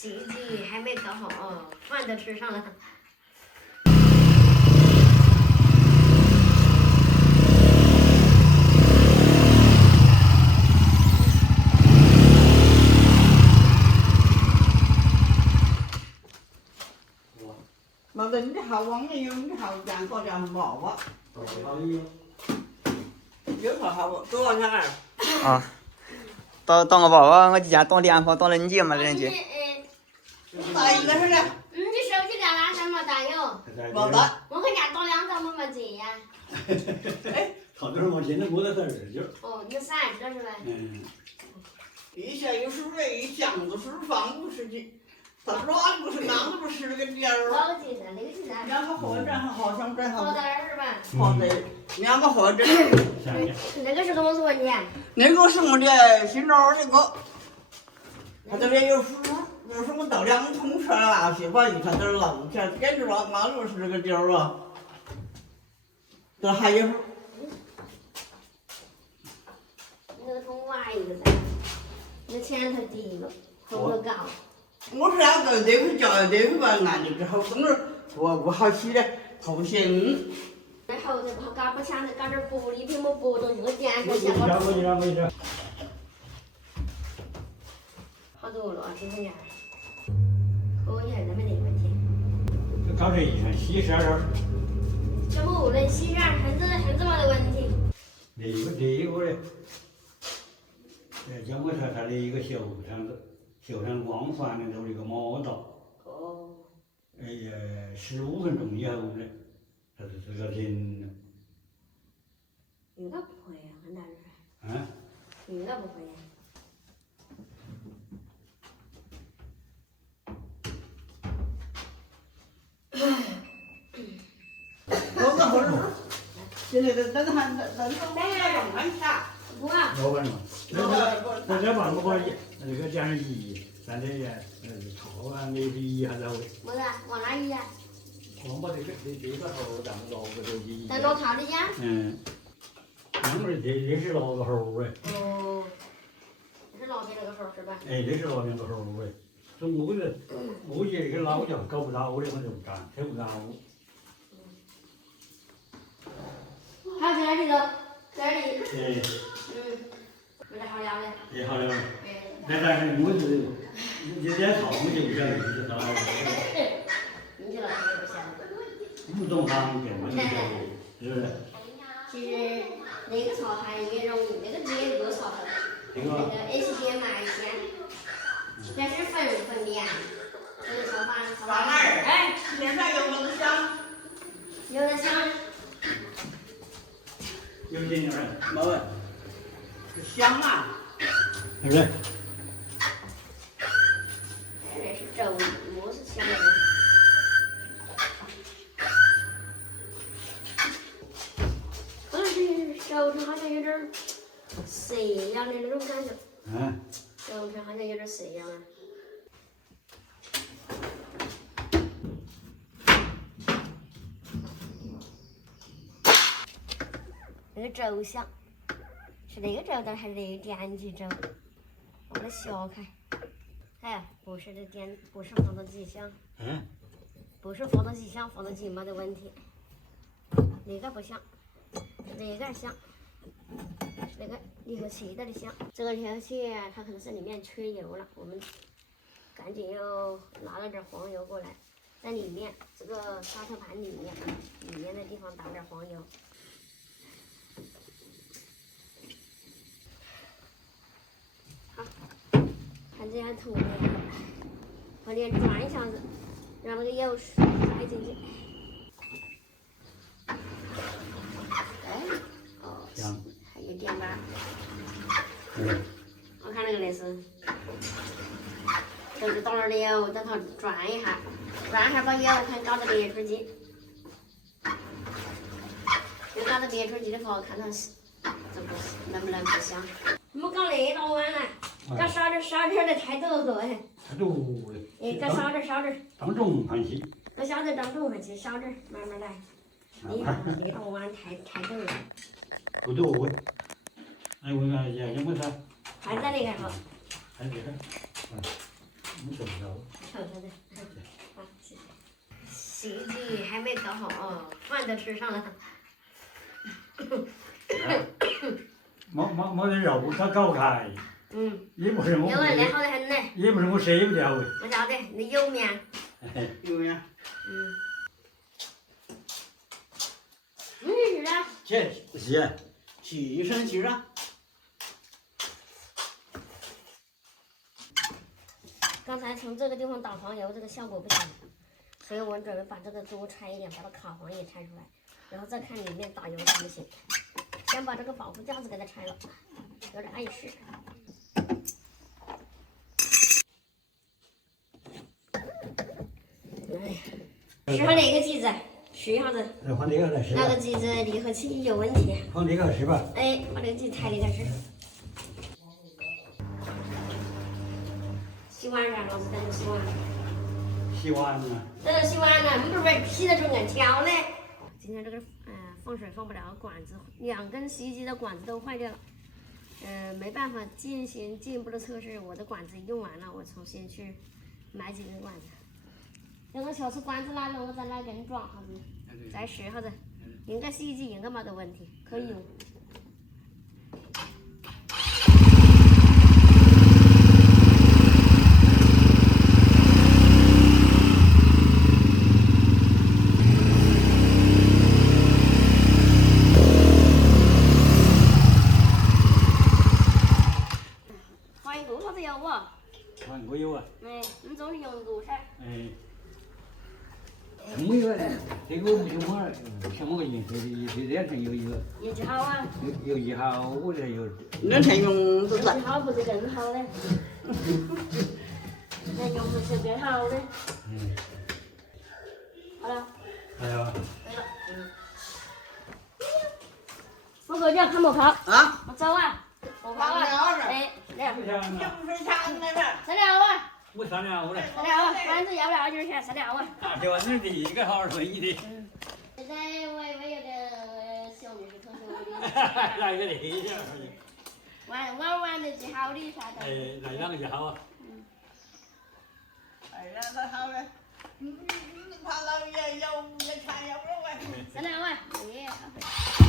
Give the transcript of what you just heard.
洗衣机还没搞好，饭都吃上了。mà tính cái hậu quấn như cái hậu chẳng có chẳng bỏ quá nhớ hậu tôi nha 啊，当个宝宝，我家当电话当人家嘛，人家。tay nó thế nè 你手机干啥这么大哟？ bỏ đất 我搁家当2张么么钱呀？好多人往前头摸到这儿就。哦，那30是吧？一下有时候一想的时候放不是的，他乱不是囊子不是那个点儿。老几的那个是啥？两个合着好像这好好点儿是吧？好的，两个合着。那个是怎么说的？那个是我的新老那个，他这里有书，有时候我倒2桶水啊，去把一看这儿漏起来，简直了，马路是这个地儿啊。这还有。那个桶挖一个噻，那前头低了，后头高。我是那个这个叫这个吧，按这个好东儿不好洗的，不行。那后头不搞不前头搞点玻璃瓶么玻东西，我电视我像我。这。好多了，今天可以，那没得问题。这搞这一天洗12点。这不能洗啥，还是没得问题。这个嘞，讲我说它的一个秀场光算的都是一个毛道。哦。哎呀，15分钟以后呢，它是这个人。应该不会呀，很大人。啊？应该不会呀。我个后头，现在等看下。不啊。老板嘛，那这办不可以，那个电视机，咱这炒完那一下才会。么子？往哪移呀？光把这个头当捞个手机。在老套里呀？因为这是捞个猴哎。哦。这是老的那个猴是吧？哎，这是捞那个猴哎。这我觉这个老叫搞不到的，我就不干，扯不到。还有在这个，在这里。哎。没得好聊的。也好了。但是我是有点套，我就不晓得是啥。你知道这个不晓得。不懂行业，我就晓得，是不是？其实那个炒饭也容易，那个接热炒饭，那个 HDMI 线，全是粉面，那个炒饭。老妹儿，哎，现在有没得香？有的香。有劲有人。没问。香啊。是不是？这是粥，么是香的。可是粥成好像有点涩一样的那种感觉。粥成好像有点涩一样的。那个粥香，是那个粥的还是那个点鸡粥？我给它削开。哎呀，不是这点，不是放到几香。不是放到几香，放到几没得问题。那个不香，那个香，那个一口气的香。这个条线它可能是里面缺油了，我们赶紧又拿了点黄油过来，在里面这个沙特盘里面的地方打点黄油。好，看这样头脸转一下子，让那个油水塞进去。哎，哦，还有点吧。我看那个类似，就是倒点的油，等它转一下，把油看搞到别处去。就搞到别处去的话，看它是这不是能不能不香。怎么搞那道碗呢？搞少点的太多了哎。太多了。哎，搞少点。当中盘起。搞少点当中盘起，少点慢慢来。你看那道碗太多了。不多哎。哎，我看有没得？还在那个好。还这个。没找不着。瞅瞅的。好，谢谢。洗衣机还没搞好啊，饭都吃上了。没得肉它搞开，也不是我，因为累好得很呢。也不是我舍不掉的。我晓得，你有面。有面。是的。是。提神气啊。刚才从这个地方打黄油，这个效果不行，所以我准备把这个多拆一点，把它卡黄也拆出来，然后再看里面打油行不行。先把这个保护架子给它拆了，有点碍事。试下哪个机子？试一下子。换这个来试。那个机子离合器有问题。换这个是吧？哎，把这个机拆离开试。洗碗噻，老子在这洗碗。洗碗呢？在这洗碗呢，你不是洗的时候硬挑嘞？今天这个放水放不了，管子2根洗衣机的管子都坏掉了。没办法进一步的测试，我的管子用完了，我重新去买几根管子。等我下次管子来了，我再来给你装下子，再试下子。应该洗衣机应该没得问题，可以用。换一个啥子油啊？换过油啊？你总是用过噻。没有，这个不行嘛，像我一这2天有一个。业绩好啊。有1号，我这有。2天用都业绩好不是更好嘞？那用不是更好嘞？好了。还有。对了。我过去看不跑。啊？我走啊。不跑啊。哎，来。这不是抢的了。3两啊。我3两我来。3两啊，管子要不了2斤钱，3两啊。这玩意儿第1个好顺你的。现在我有个小女士同学的。哪个的？玩的最好的啥的。那2个就好啊。2个好嘞。你怕老爷要钱要不了喂。3两啊，好。